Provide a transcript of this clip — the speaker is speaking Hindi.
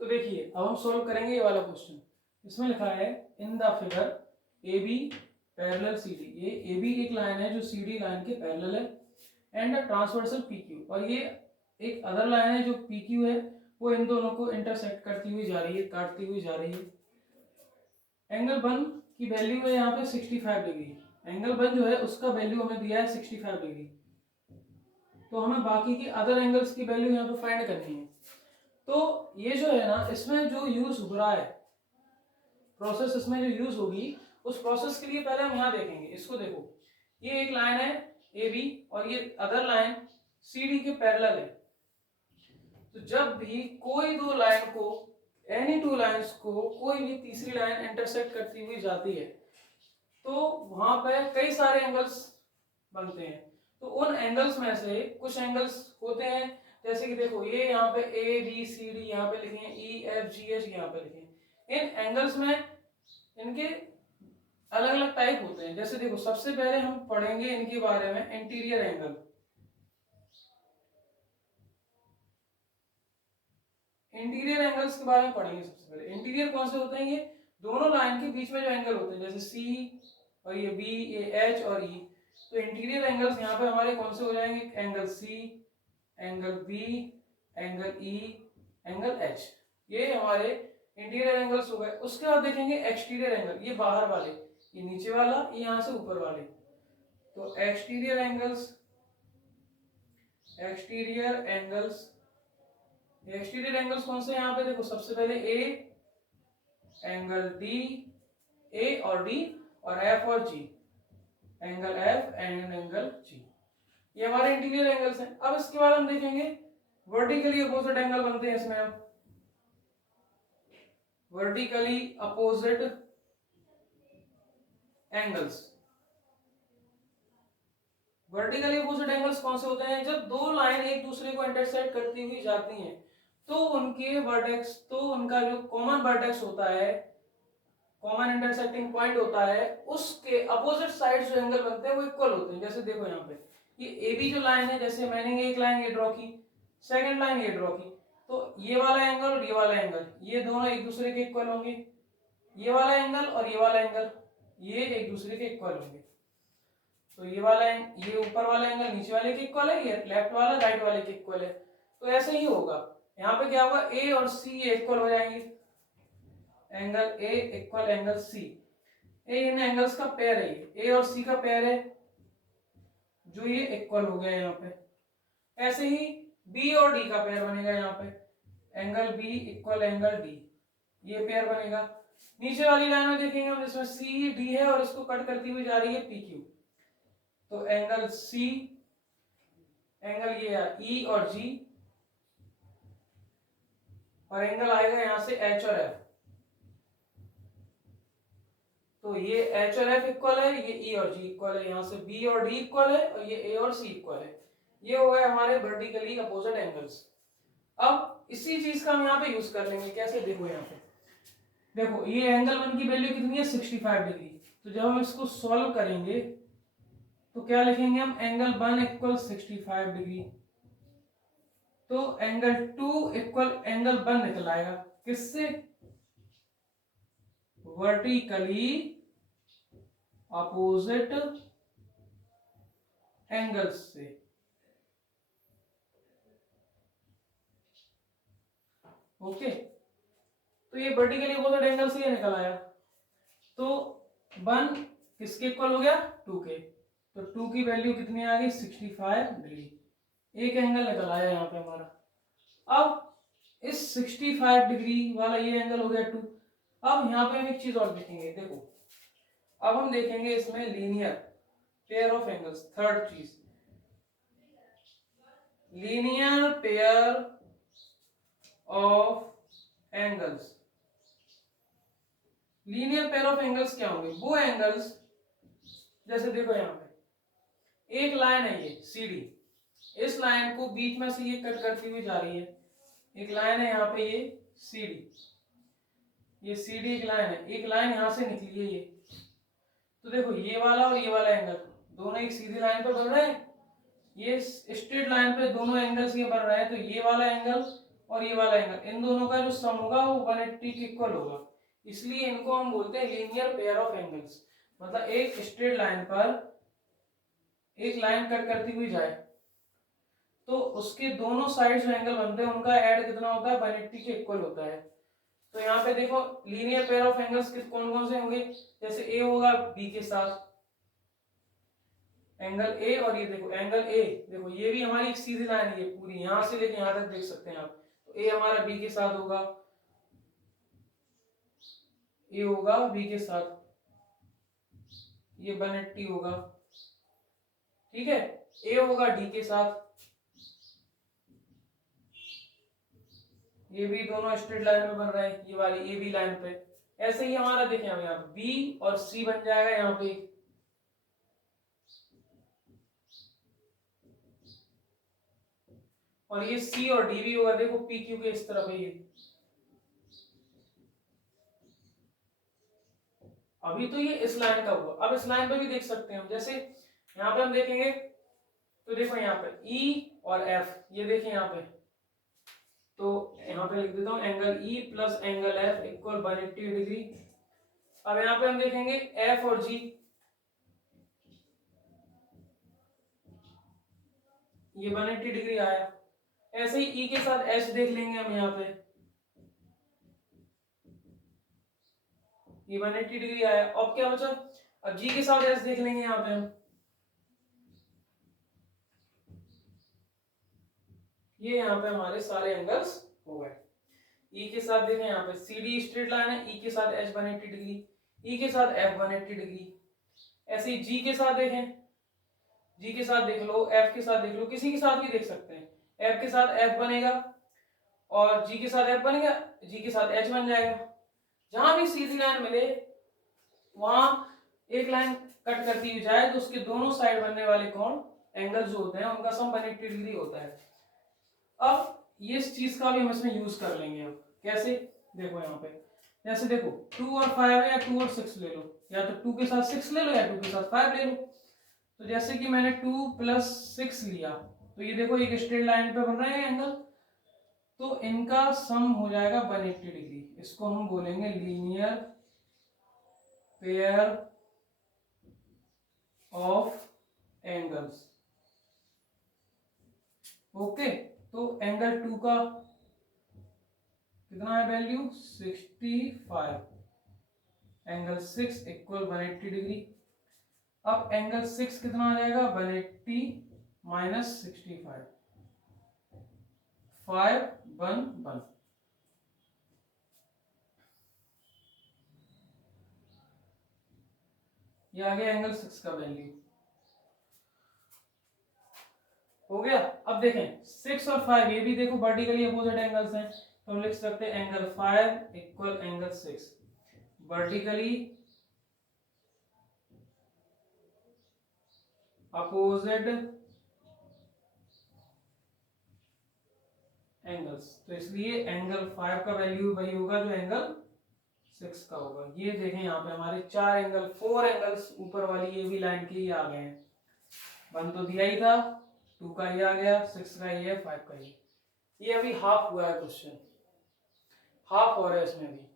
तो देखिए अब हम सॉल्व करेंगे ये वाला क्वेश्चन। इसमें लिखा है in the figure A B parallel C D. ये ए बी एक लाइन है जो सी डी लाइन के पैरेलल है एंड ट्रांसवर्सल पी क्यू, और ये एक अदर लाइन है जो पी क्यू है वो इन दोनों को इंटरसेक्ट करती हुई जा रही है, काटती हुई जा रही है। एंगल वन की वैल्यू है यहाँ पे 65 डिग्री। एंगल वन जो है उसका वैल्यू हमें दिया है 65 डिग्री, तो हमें बाकी की अदर एंगल्स की वैल्यू यहाँ पे फाइंड करनी है। तो ये जो है ना, इसमें जो यूज हो रहा है प्रोसेस, इसमें जो यूज होगी उस प्रोसेस के लिए पहले हम यहाँ देखेंगे। इसको देखो, ये एक लाइन है ए बी और ये अदर लाइन सी डी के पैरेलल है। तो जब भी कोई दो लाइन को, एनी टू लाइंस को कोई भी तीसरी लाइन इंटरसेक्ट करती हुई जाती है तो वहां पे कई सारे एंगल्स बनते हैं। तो उन एंगल्स में से कुछ एंगल्स होते हैं, जैसे कि देखो ये यहाँ पे ए बी सी डी यहाँ पे लिखे हैं, ई एफ जी एच यहाँ पे लिखे हैं। इन एंगल्स में इनके अलग अलग टाइप होते हैं। जैसे देखो सबसे पहले हम पढ़ेंगे इनके बारे में इंटीरियर एंगल। इंटीरियर एंगल्स के बारे में पढ़ेंगे सबसे पहले। इंटीरियर कौन से होते हैं? ये दोनों लाइन के बीच में जो एंगल होते हैं, जैसे सी और ये बी, ये एच और ई। तो इंटीरियर एंगल्स यहाँ पे हमारे कौन से हो जाएंगे? Angle C, angle B, angle E, angle H. ये हमारे इंटीरियर एंगल्स हो गए। उसके बाद देखेंगे एक्सटीरियर एंगल, ये बाहर वाले, ये नीचे वाला, ये यहाँ से ऊपर वाले। तो exterior angles, exterior angles, exterior angles कौन से? यहाँ पे देखो सबसे पहले ए, एंगल डी, ए और डी, और एफ और G, angle F and angle G. ये हमारे इंटीरियर एंगल्स हैं। अब इसके बाद हम देखेंगे वर्टिकली अपोजिट एंगल बनते हैं इसमें। अब vertically opposite angles, vertically opposite angles कौन से होते हैं? जब दो लाइन एक दूसरे को इंटरसेक्ट करती हुई जाती हैं तो उनके वर्टेक्स, तो उनका जो कॉमन वर्टेक्स होता है, कॉमन इंटरसेक्टिंग पॉइंट होता है, उसके अपोजिट साइड जो एंगल बनते हैं वो इक्वल होते हैं। जैसे देखो यहाँ पे ये ए बी जो लाइन है, जैसे मैंने एक लाइन ये ड्रॉ की, सेकंड लाइन ये ड्रॉ की, तो ये वाला एंगल और ये वाला एंगल ये दोनों एक दूसरे के इक्वल होंगे। ये वाला एंगल और ये वाला एंगल ये एक दूसरे के इक्वल होंगे। तो ये वाला ये ऊपर वाला एंगल नीचे वाले के इक्वल है, ये लेफ्ट वाला राइट वाले के इक्वल है। तो ऐसे ही होगा। यहाँ पे क्या होगा? ए और सी ये इक्वल हो जाएंगे, angle A equal angle C. ए इन एंगल्स का पेयर है, ये ए और सी का पेयर है जो ये इक्वल हो गया यहाँ पे। ऐसे ही बी और डी का पेयर बनेगा यहाँ पे, angle B equal angle D, ये पेयर बनेगा। नीचे वाली लाइन में देखेंगे हम, जिसमें सी डी है और इसको कट करती हुई जा रही है पी क्यू। तो एंगल सी, एंगल ये ई और जी, और एंगल आएगा यहां से एच और एफ। तो ये एच और एफ इक्वल है, ये ई और जी इक्वल है, यहाँ से बी और डी इक्वल है, और ये ए और सी इक्वल है। ये हो गए हमारे वर्टिकली अपोजिट एंगल्स। अब इसी चीज का हम यहाँ पे यूज कर लेंगे। कैसे? देखो यहाँ पे देखो, ये एंगल वन की वैल्यू कितनी है? 65 डिग्री। तो जब हम इसको सॉल्व करेंगे तो क्या लिखेंगे हम? Angle one equal 65 degree. तो angle two equal angle one निकल आएगा। किससे? वर्टिकली अपोजिट एंगल्स से। ओके, तो ये वर्टिकली अपोजिट एंगल से ये निकल आया। तो वन किसके इक्वल हो गया? टू के। तो टू की वैल्यू कितनी आ गई? 65 डिग्री। एक एंगल निकल आया यहाँ पे हमारा। अब इस 65 डिग्री वाला ये एंगल हो गया टू। अब यहाँ पे हम एक चीज और देखेंगे। देखो अब हम देखेंगे इसमें linear pair of angles. Third चीज, linear pair of angles. Linear pair of angles क्या होंगे? वो एंगल्स, जैसे देखो यहाँ पे एक लाइन है ये सी डी, इस लाइन को बीच में से ये कट करती हुई जा रही है। एक लाइन है यहाँ पे ये सी डी, ये सी डी एक लाइन है, एक लाइन यहाँ से निकली है ये। तो देखो ये वाला और ये वाला एंगल दोनों एक सीधी लाइन पे बन रहे हैं, ये स्ट्रेट लाइन पे दोनों एंगल्स ये बन रहे हैं। तो ये वाला एंगल और ये वाला एंगल, इन दोनों का जो सम होगा वो 180 के इक्वल होगा, इसलिए इनको हम बोलते हैं लीनियर पेयर ऑफ एंगल्स। मतलब एक स्ट्रेट लाइन पर एक लाइन कट करती हुई जाए तो उसके दोनों साइड जो एंगल बनते हैं उनका ऐड कितना होता है, 180 के इक्वल होता है। तो यहाँ पे देखो लीनियर पेयर ऑफ एंगल्स कौन कौन से होंगे, जैसे ए होगा बी के साथ एंगल ए, और ये देखो एंगल ए, देखो ये भी हमारी एक सीधी लाइन है पूरी, यहां से लेके यहां तक देख सकते हैं आप। तो ए हमारा बी के साथ होगा, ए होगा बी के साथ, ये 180 होगा, ठीक है। ए होगा डी के साथ, ये भी दोनों स्ट्रेट लाइन में बन रहे हैं, ये वाली ए बी लाइन पे। ऐसे ही हमारा देखें हम यहाँ पे बी और सी बन जाएगा यहाँ पे, और ये सी और डी भी होगा, देखो पी क्यू के इस तरफ है ये। अभी तो ये इस लाइन का हुआ, अब इस लाइन पे भी देख सकते हैं हम, जैसे यहाँ पे हम देखेंगे तो देखो यहाँ पे ई और एफ, ये देखें यहाँ पे, तो यहाँ पे लिख देता हूँ angle E plus angle F equal 180 degree. अब यहाँ पे हम देखेंगे एफ और जी, ये 180 डिग्री आया। ऐसे ही ई के साथ एच देख लेंगे हम यहाँ पे, ये 180 डिग्री आया। अब क्या बचा, अब जी के साथ एच देख लेंगे यहाँ पे हम, ये यहाँ पे हमारे सारे एंगल्स हो गए। ई के साथ देखें यहाँ पे सी डी स्ट्रेट लाइन है, ई के साथ एच 180 डिग्री, ई के साथ एफ 180 डिग्री। ऐसे ही जी के साथ देखें, जी के साथ देख लो, एफ के साथ देख लो, किसी के साथ भी देख सकते हैं। एफ के साथ एफ बनेगा और जी के साथ एफ बनेगा, जी के साथ एच बन जाएगा। जहां भी सीधी लाइन मिले वहां एक लाइन कट करती हुई जाए तो उसके दोनों साइड बनने वाले कोण एंगल जो होते हैं उनका सम 180 डिग्री होता है। अब ये इस चीज का भी हम इसमें यूज कर लेंगे। अब कैसे, देखो यहाँ पे जैसे देखो 2 और 5 है, या 2 और 6 ले लो, या तो 2 के साथ 6 ले लो या 2 के साथ 5 ले लो। तो जैसे कि मैंने 2 + 6 लिया तो ये देखो एक स्ट्रेट लाइन पे बन रहे हैं एंगल, तो इनका सम हो जाएगा 180 डिग्री। इसको हम बोलेंगे linear pair of angles. Okay, तो एंगल 2 का कितना है वैल्यू 65, एंगल 6 इक्वल 180 डिग्री। अब एंगल 6 कितना आ जाएगा 180 माइनस 65, 511। ये आ गया एंगल 6 का वैल्यू, हो गया। अब देखें 6 और 5 ये भी देखो वर्टिकली अपोजिट एंगल्स हैं, तो हम लिख सकते हैं angle 5 equal angle 6, vertically opposite angles. तो इसलिए एंगल 5 का वैल्यू वही होगा जो एंगल 6 का होगा। ये देखें यहाँ पे हमारे 4 एंगल्स ऊपर वाली ये भी लाइन के ही आ गए हैं। 1 तो दिया ही था, 2 का ही आ गया, 6 का ही है, 5 का ही। ये अभी हाफ हुआ है क्वेश्चन, हाफ हो रहा है इसमें भी।